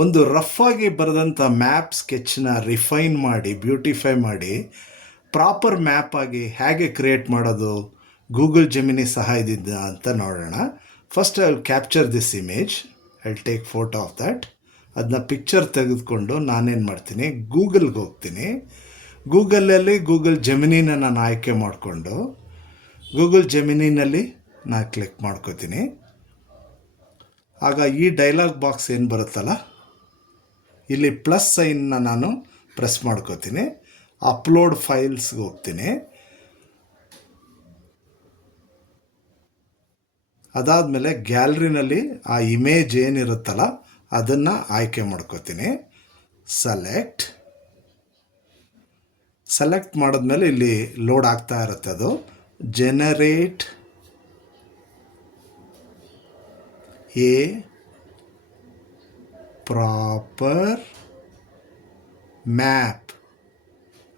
ಒಂದು ರಫ್ ಆಗಿ ಬರೆದಂಥ ಮ್ಯಾಪ್ ಸ್ಕೆಚ್ನ ರಿಫೈನ್ ಮಾಡಿ ಬ್ಯೂಟಿಫೈ ಮಾಡಿ ಪ್ರಾಪರ್ ಮ್ಯಾಪ್ ಆಗಿ ಹೇಗೆ ಕ್ರಿಯೇಟ್ ಮಾಡೋದು ಗೂಗಲ್ ಜೆಮಿನಿ ಸಹಾಯದಿಂದ ಅಂತ ನೋಡೋಣ. First I will capture this image, I will take photo of that. ಅದನ್ನ ಪಿಕ್ಚರ್ ತೆಗೆದುಕೊಂಡು ನಾನೇನು ಮಾಡ್ತೀನಿ, ಗೂಗಲ್ಗೆ ಹೋಗ್ತೀನಿ. ಗೂಗಲಲ್ಲಿ ಗೂಗಲ್ ಜೆಮಿನಿನ ನಾನು ಆಯ್ಕೆ ಮಾಡಿಕೊಂಡು ಗೂಗಲ್ ಜೆಮಿನಿನಲ್ಲಿ ನಾನು ಕ್ಲಿಕ್ ಮಾಡ್ಕೋತೀನಿ. ಆಗ ಈ ಡೈಲಾಗ್ ಬಾಕ್ಸ್ ಏನು ಬರುತ್ತಲ್ಲ, ಇಲ್ಲಿ ಪ್ಲಸ್ ಸೈನ್ನ ನಾನು ಪ್ರೆಸ್ ಮಾಡ್ಕೋತೀನಿ. ಅಪ್ಲೋಡ್ ಫೈಲ್ಸ್ಗೆ ಹೋಗ್ತೀನಿ. ಅದಾದಮೇಲೆ ಗ್ಯಾಲರಿನಲ್ಲಿ ಆ ಇಮೇಜ್ ಏನಿರುತ್ತಲ್ಲ ಅದನ್ನು ಆಯ್ಕೆ ಮಾಡ್ಕೋತೀನಿ. ಸೆಲೆಕ್ಟ್ ಮಾಡಿದ್ಮೇಲೆ ಇಲ್ಲಿ ಲೋಡ್ ಆಗ್ತಾ ಇರುತ್ತೆ. ಅದು ಜನರೇಟ್ ಎ ಪ್ರಾಪರ್ ಮ್ಯಾಪ್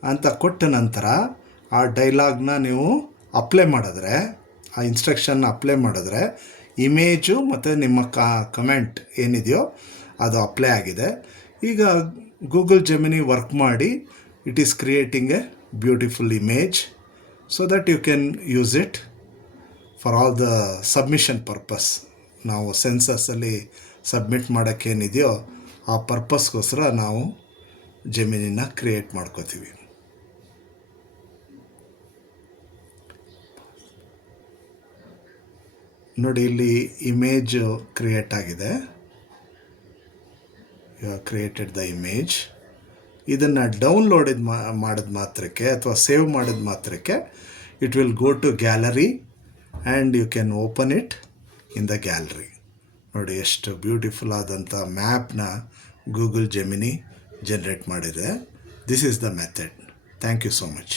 ಅಂತ ಕೊಟ್ಟ ನಂತರ ಆ ಡೈಲಾಗ್ನ ನೀವು ಅಪ್ಲೈ ಮಾಡಿದ್ರೆ, ಆ ಇನ್ಸ್ಟ್ರಕ್ಷನ್ನ ಅಪ್ಲೈ ಮಾಡಿದ್ರೆ ಇಮೇಜು ಮತ್ತು ನಿಮ್ಮ ಕಮೆಂಟ್ ಏನಿದೆಯೋ ಅದು ಅಪ್ಲೈ ಆಗಿದೆ. ಈಗ ಗೂಗಲ್ ಜೆಮಿನಿ ವರ್ಕ್ ಮಾಡಿ it is creating a beautiful image so that you can use it for all the submission purpose. ನಾವು ಸೆನ್ಸಸ್ಸಲ್ಲಿ ಸಬ್ಮಿಟ್ ಮಾಡೋಕ್ಕೇನಿದೆಯೋ ಆ ಪರ್ಪಸ್ಗೋಸ್ಕರ ನಾವು ಜೆಮಿನಿನ ಕ್ರಿಯೇಟ್ ಮಾಡ್ಕೋತೀವಿ. ನೋಡಿ, ಇಲ್ಲಿ ಇಮೇಜ್ ಕ್ರಿಯೇಟ್ ಆಗಿದೆ. You have created the image. ಇದನ್ನು ಡೌನ್ಲೋಡ್ ಮಾಡಿದ ಮಾತ್ರಕ್ಕೆ ಅಥವಾ ಸೇವ್ ಮಾಡಿದ ಮಾತ್ರಕ್ಕೆ it will go to gallery and you can open it in the gallery. ನೋಡಿ, ಎಷ್ಟು ಬ್ಯೂಟಿಫುಲ್ ಆದಂಥ ಮ್ಯಾಪ್ನ ಗೂಗಲ್ ಜೆಮಿನಿ ಜನರೇಟ್ ಮಾಡಿದೆ. This is the method. Thank you so much.